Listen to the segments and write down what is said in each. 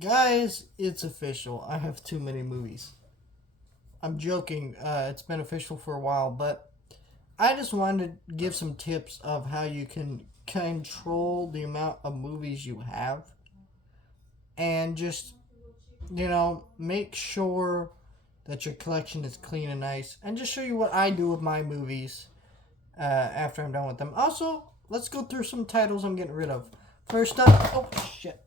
Guys, it's official. I have too many movies. I'm joking. It's been official for a while, but I just wanted to give some tips of how you can control the amount of movies you have and just, make sure that your collection is clean and nice and just show you what I do with my movies after I'm done with them. Also, let's go through some titles I'm getting rid of. First up, oh shit.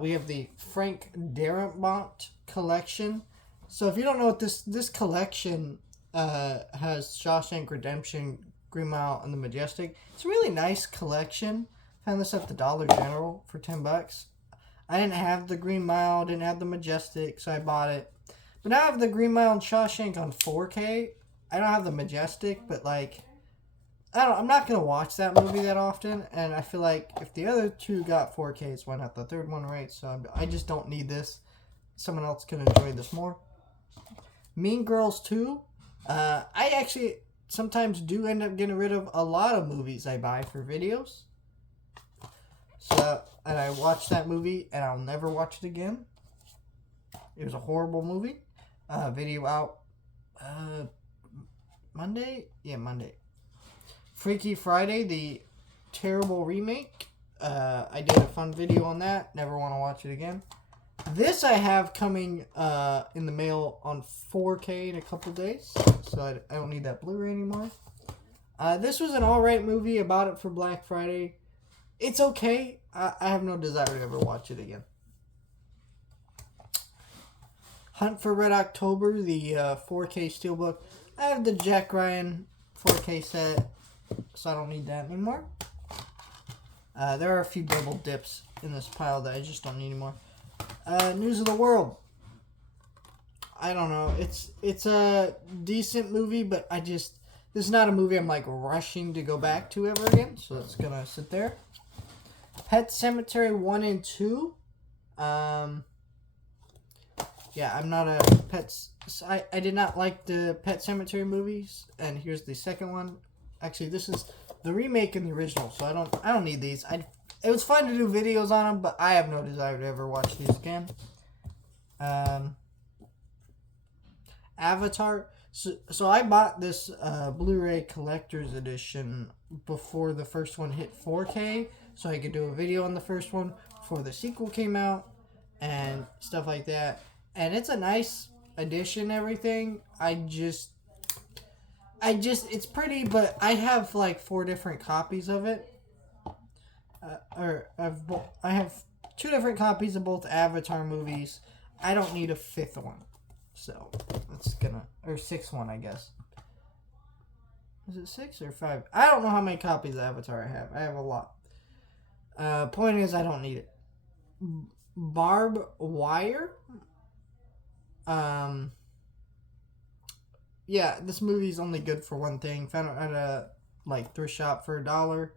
We have the Frank Darabont collection. So if you don't know what this collection has Shawshank Redemption, Green Mile, and the Majestic. It's a really nice collection. Found this at the Dollar General for $10. I didn't have the Green Mile, didn't have the Majestic, so I bought it. But now I have the Green Mile and Shawshank on 4K. I don't have the Majestic, but I'm not gonna watch that movie that often, and I feel like if the other two got 4Ks, why not the third one, right? So I just don't need this. Someone else can enjoy this more. Mean Girls 2. I actually sometimes do end up getting rid of a lot of movies I buy for videos. And I watched that movie, and I'll never watch it again. It was a horrible movie. Video out Monday? Yeah, Monday. Freaky Friday, the terrible remake. I did a fun video on that. Never want to watch it again. This I have coming in the mail on 4K in a couple days. So I don't need that Blu-ray anymore. This was an alright movie. I bought it for Black Friday. It's okay. I have no desire to ever watch it again. Hunt for Red October, the 4K Steelbook. I have the Jack Ryan 4K set, so I don't need that anymore. There are a few double dips in this pile that I just don't need anymore. News of the World. I don't know. It's a decent movie, but this is not a movie I'm like rushing to go back to ever again, so it's gonna sit there. Pet Sematary 1 and 2. Yeah, I'm not a pets. I did not like the Pet Sematary movies, and here's the second one. Actually, this is the remake and the original, so I don't need these. It was fun to do videos on them, but I have no desire to ever watch these again. Avatar. So I bought this Blu-ray collector's edition before the first one hit 4K, so I could do a video on the first one before the sequel came out and stuff like that. And it's a nice edition, everything. It's pretty, but I have like 4 different copies of it. I have 2 different copies of both Avatar movies. I don't need a 5th one. So, or 6th one, I guess. Is it 6 or 5? I don't know how many copies of Avatar I have. I have a lot. Point is, I don't need it. Barb Wire? Yeah, this movie's only good for one thing. Found it at a thrift shop for $1,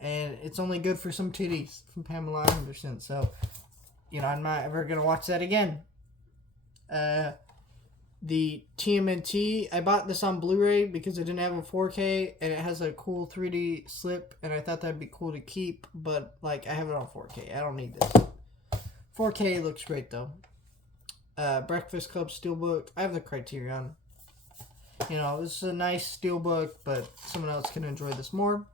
and it's only good for some titties from Pamela Anderson. So, I'm not ever gonna watch that again. The TMNT, I bought this on Blu-ray because it didn't have a 4K, and it has a cool 3D slip, and I thought that'd be cool to keep, but I have it on 4K. I don't need this. 4K looks great though. Breakfast Club Steelbook. I have the Criterion. This is a nice steelbook, but someone else can enjoy this more.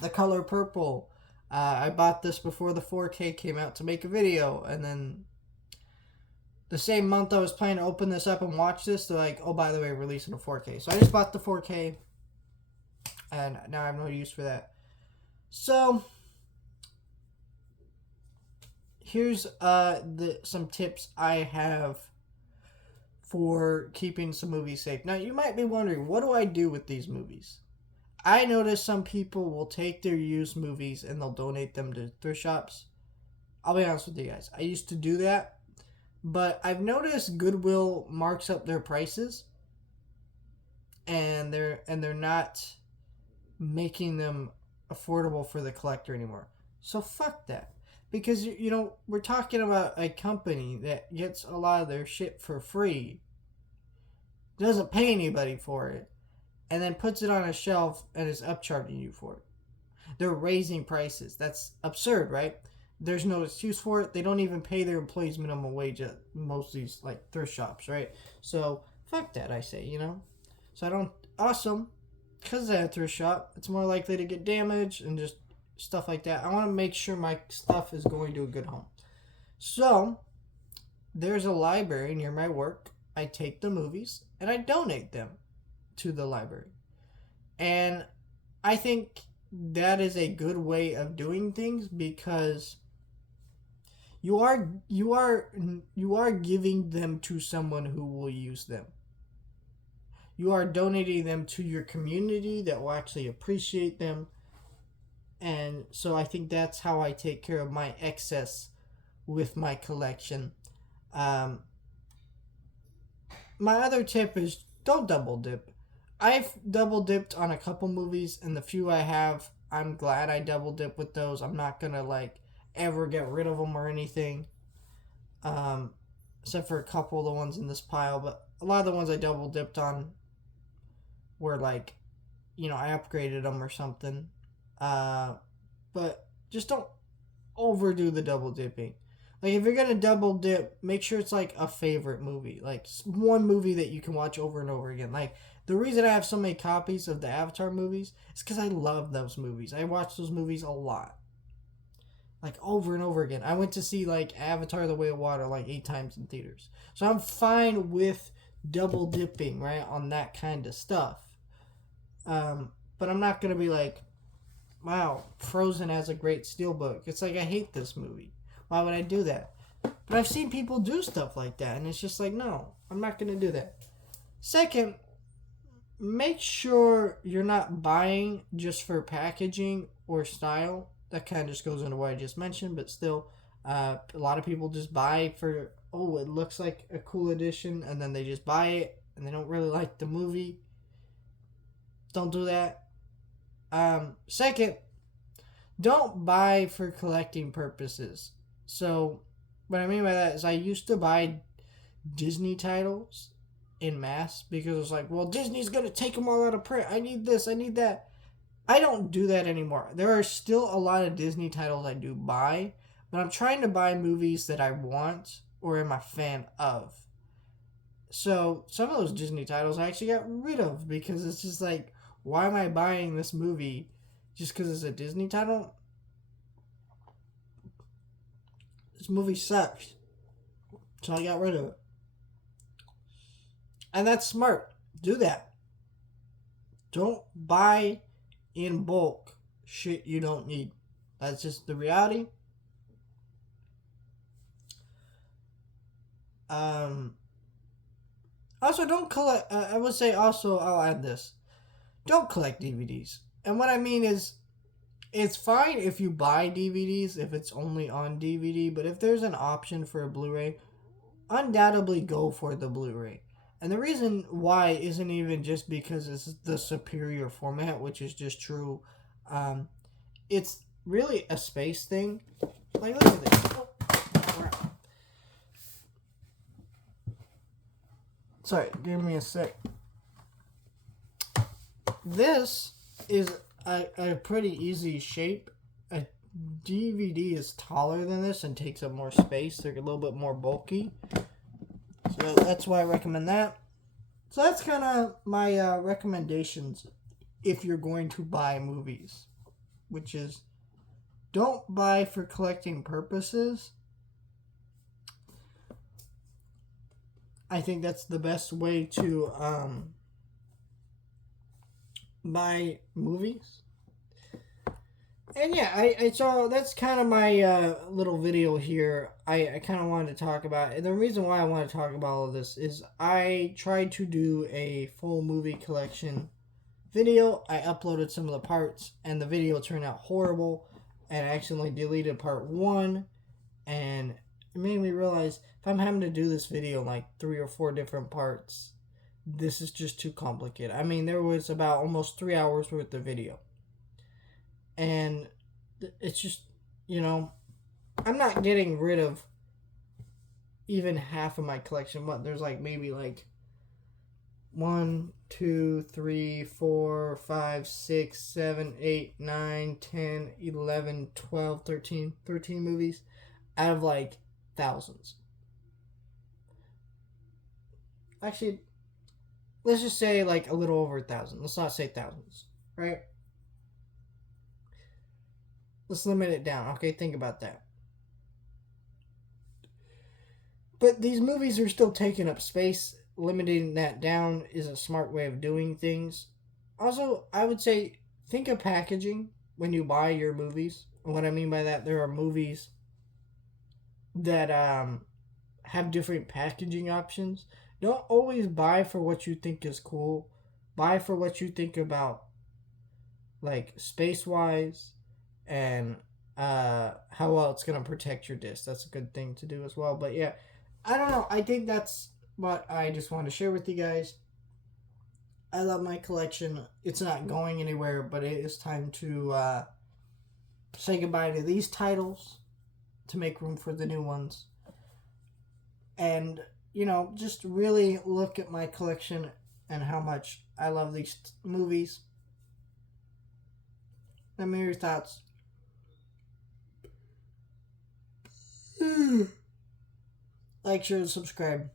The Color Purple. I bought this before the 4K came out to make a video, and then the same month I was planning to open this up and watch this, they're like, oh, by the way, releasing a 4K. So I just bought the 4K, and now I have no use for that. So here's some tips I have for keeping some movies safe. Now, you might be wondering, what do I do with these movies? I notice some people will take their used movies and they'll donate them to thrift shops. I'll be honest with you guys. I used to do that, but I've noticed Goodwill marks up their prices, and they're not making them affordable for the collector anymore. So fuck that. Because, we're talking about a company that gets a lot of their shit for free, doesn't pay anybody for it, and then puts it on a shelf and is upcharging you for it. They're raising prices. That's absurd, right? There's no excuse for it. They don't even pay their employees minimum wage at most of these like thrift shops, right? So fuck that, I say, you know. So I don't. Awesome, because at a thrift shop, it's more likely to get damaged and just stuff like that. I want to make sure my stuff is going to a good home. So there's a library near my work. I take the movies and I donate them to the library, and I think that is a good way of doing things because you are giving them to someone who will use them. You are donating them to your community that will actually appreciate them. And so I think that's how I take care of my excess with my collection. Um, my other tip is don't double dip. I've double dipped on a couple movies, and the few I have, I'm glad I double dip with those. I'm not gonna like ever get rid of them or anything. Um, Except for a couple of the ones in this pile, but a lot of the ones I double dipped on were like, I upgraded them or something. But just don't overdo the double dipping. Like if you're gonna double dip, make sure it's like a favorite movie, like one movie that you can watch over and over again. Like the reason I have so many copies of the Avatar movies is because I love those movies. I watch those movies a lot, like over and over again. I went to see like Avatar: The Way of Water like 8 times in theaters, so I'm fine with double dipping right on that kind of stuff. But I'm not gonna be like, wow, Frozen has a great steelbook. It's like, I hate this movie. Why would I do that? But I've seen people do stuff like that, and it's just like, no, I'm not going to do that. Second, make sure you're not buying just for packaging or style. That kind of just goes into what I just mentioned, but still, a lot of people just buy for, oh, it looks like a cool edition, and then they just buy it, and they don't really like the movie. Don't do that. Second, don't buy for collecting purposes. So, what I mean by that is I used to buy Disney titles in mass because it was like, well, Disney's going to take them all out of print. I need this, I need that. I don't do that anymore. There are still a lot of Disney titles I do buy, but I'm trying to buy movies that I want or am a fan of. So, some of those Disney titles I actually got rid of because it's just like, why am I buying this movie just because it's a Disney title? This movie sucks. So I got rid of it. And that's smart. Do that. Don't buy in bulk shit you don't need. That's just the reality. Also, don't collect. I would say also, I'll add this. Don't collect DVDs. And what I mean is, it's fine if you buy DVDs if it's only on DVD, but if there's an option for a Blu-ray, undoubtedly go for the Blu-ray. And the reason why isn't even just because it's the superior format, which is just true. It's really a space thing. Like, look at this. Oh, sorry, give me a sec. This is a pretty easy shape. A DVD is taller than this and takes up more space. They're a little bit more bulky. So that's why I recommend that. So that's kind of my recommendations if you're going to buy movies. Which is, don't buy for collecting purposes. I think that's the best way to buy movies. And yeah, I so that's kind of my little video here. I kind of wanted to talk about, and the reason why I want to talk about all of this is I tried to do a full movie collection video. I uploaded some of the parts, and the video turned out horrible, and I accidentally deleted part 1, and it made me realize if I'm having to do this video in like 3 or 4 different parts, this is just too complicated. I mean, there was about almost 3 hours worth of video. And it's just, I'm not getting rid of even half of my collection. But there's like maybe like 1, 2, 3, 4, 5, 6, 7, 8, 9, 10, 11, 12, 13 movies out of like thousands. Actually, let's just say like a little over 1,000. Let's not say thousands, right? Let's limit it down. Okay, think about that. But these movies are still taking up space. Limiting that down is a smart way of doing things. Also, I would say think of packaging when you buy your movies. And what I mean by that, there are movies that have different packaging options. Don't always buy for what you think is cool. Buy for what you think about, like space wise, and how well it's gonna protect your disc. That's a good thing to do as well. But yeah, I don't know. I think that's what I just want to share with you guys. I love my collection. It's not going anywhere, but it is time to say goodbye to these titles to make room for the new ones. And, just really look at my collection and how much I love these movies. Let me hear your thoughts. Like, share, and subscribe.